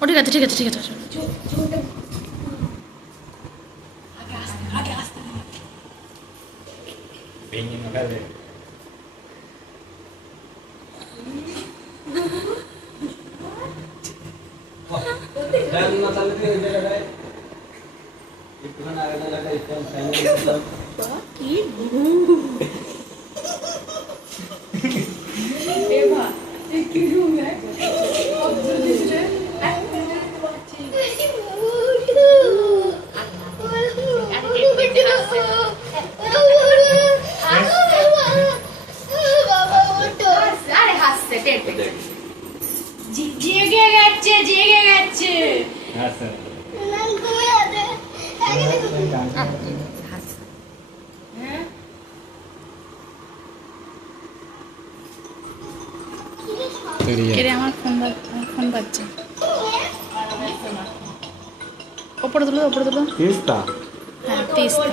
ও ঠিক আছে ঠিক আছে ঠিক আছে Pengen টের জেগে গেছে জেগে গেছে. হ্যাঁ কেড়ে আমার ফোন ফোন বাজছে। ওপরে তুলো ওপরে তুলো। Tista. হ্যাঁ তিস্তা।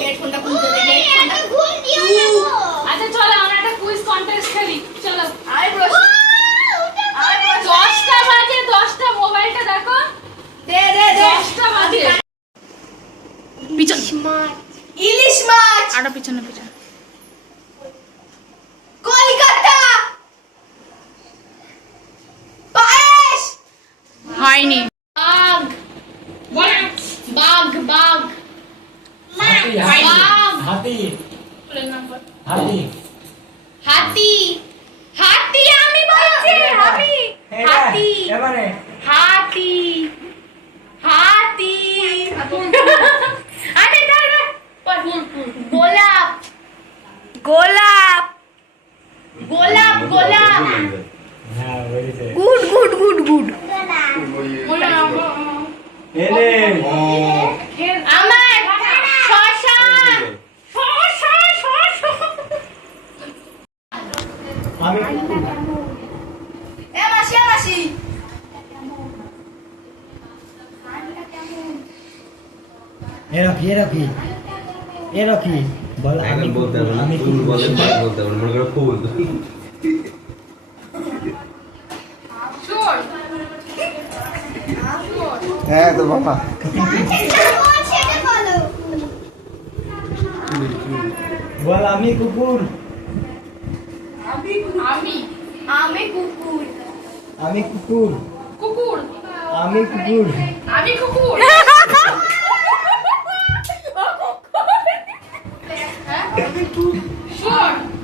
হেডফোনটা খুলতে দে আচ্ছা চলো আমরা একটা কুইজ কন্টেস্ট খেলি চলো আরে প্রশ্ন আরে দশটা বাজে দশটা মোবাইলটা দেখো দে দে দশটা বাজে পিছন। ইলিশ মাছ। আরও পিছনে পিছনে। কলকাতা! পায়েস! হয়নি। বাঘ! বাঘ বাঘ। hati. Hati. হাতি। হাতি। Good good good good. আমার শ্মশান Ami. এ মাসি বল আমি বলতে হবে না আমি বলতে হবে মনে করো শোন হ্যাঁ তো বাবা। বল আমি কুকুর। আমি আমি কুকুর। আমি কুকুর। কুকুর। আমি কুকুর। আমি কুকুর।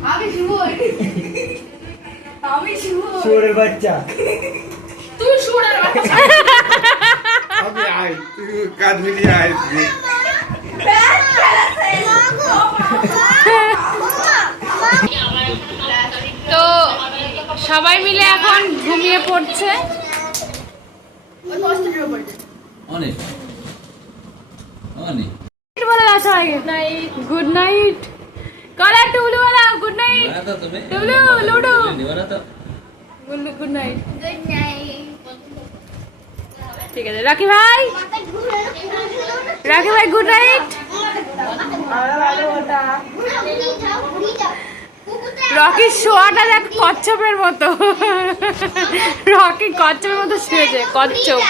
আমি শুয়োর। আমি শুয়োর। শুয়োরের বাচ্চা। তুই শুয়োরের বাচ্চা। আমি আই তুই কাজ মিলিয়ে তো সবাই মিলে এখন ঘুমিয়ে পড়ছে। অনেক। অনেক। বলে গুড নাইট কলা টুলু বলা গুড নাইট টুলু লুডু। নিবারা তো গুড নাইট ঠিক আছে। রাখি ভাই? রাখি ভাই গুড নাইট রকির শোয়াটা দেখ কচ্ছপের মতো। রকি কচ্ছপের মতো শুয়েছে, কচ্ছপ।